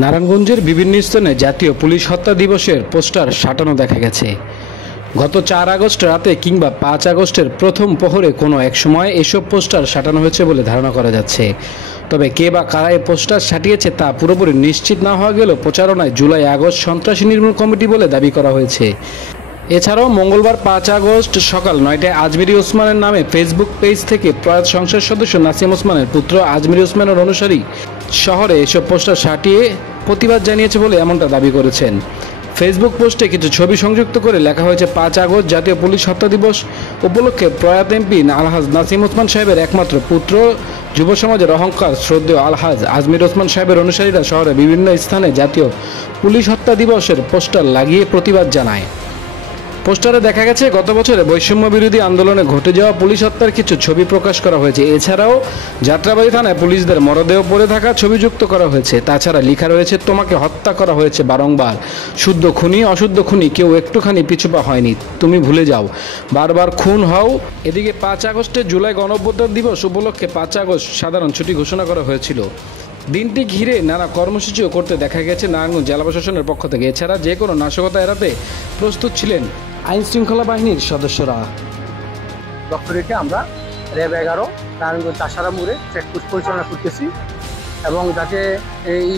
নারায়ণগঞ্জের বিভিন্ন স্থানে জাতীয় পুলিশ হত্যা দিবসের পোস্টার সাঁটানো দেখা গেছে। গত 4 আগস্ট রাতে কিংবা 5 আগস্টের প্রথম প্রহরে কোনো এক সময় এসব পোস্টার সাঁটানো হয়েছে বলে ধারণা করা যাচ্ছে। তবে কে বা কারা এই পোস্টার সাঁটিয়েছে তা পুরোপুরি নিশ্চিত না হওয়া গেলেও প্রচারণায় জুলাই আগস্ট সন্ত্রাসী নির্মূল কমিটি বলে দাবি করা হয়েছে। এছাড়াও মঙ্গলবার 5 আগস্ট সকাল 9টায় আজমিরি ওসমানের নামে ফেসবুক পেজ থেকে প্রয়াত সংসদ সদস্য নাসিম ওসমানের পুত্র আজমিরি ওসমানের অনুসারী শহরে এসব পোস্টার সাঁটিয়ে প্রতিবাদ জানিয়েছে বলে এমনটা দাবি করেছেন। ফেসবুক পোস্টে কিছু ছবি সংযুক্ত করে লেখা হয়েছে, 5 আগস্ট জাতীয় পুলিশ হত্যা দিবস উপলক্ষে প্রয়াত এমপি আলহাজ নাসিম ওসমান সাহেবের একমাত্র পুত্র, যুব সমাজের অহংকার শ্রদ্ধেয় আলহাজ আজমির ওসমান সাহেবের অনুসারীরা শহরে বিভিন্ন স্থানে জাতীয় পুলিশ হত্যা দিবসের পোস্টার লাগিয়ে প্রতিবাদ জানায়। পোস্টারে দেখা গেছে গত বছরে বৈষম্য বিরোধী আন্দোলনে ঘটে যাওয়া পুলিশ হত্যার কিছু ছবি প্রকাশ করা হয়েছে। এছাড়াও যাত্রাবাড়ি থানায় পুলিশদের মরদেহ পড়ে থাকা ছবি যুক্ত করা হয়েছে। তাছাড়া লেখা রয়েছে, তোমাকে হত্যা করা হয়েছে বারংবার, শুদ্ধ খুনি অশুদ্ধ খুনি কেউ একটুখানি পিছুপা হয়নি, তুমি ভুলে যাও, বারবার খুন হও। এদিকে 5 আগস্টে জুলাই গণঅভ্যুত্থান দিবস উপলক্ষে 5 আগস্ট সাধারণ ছুটি ঘোষণা করা হয়েছিল। দিনটি ঘিরে নানা কর্মসূচিও করতে দেখা গেছে নারায়ণগঞ্জ জেলা প্রশাসনের পক্ষ থেকে। এছাড়া যে কোনো নাশকতা এড়াতে প্রস্তুত ছিলেন আইন শৃঙ্খলা বাহিনীর সদস্যরা। লক্ষ্য রেখে আমরা র্যাব 11 নারায়ণগঞ্জ চাষারা মোড়ে চেকপোস্ট পরিচালনা করতেছি এবং যাতে এই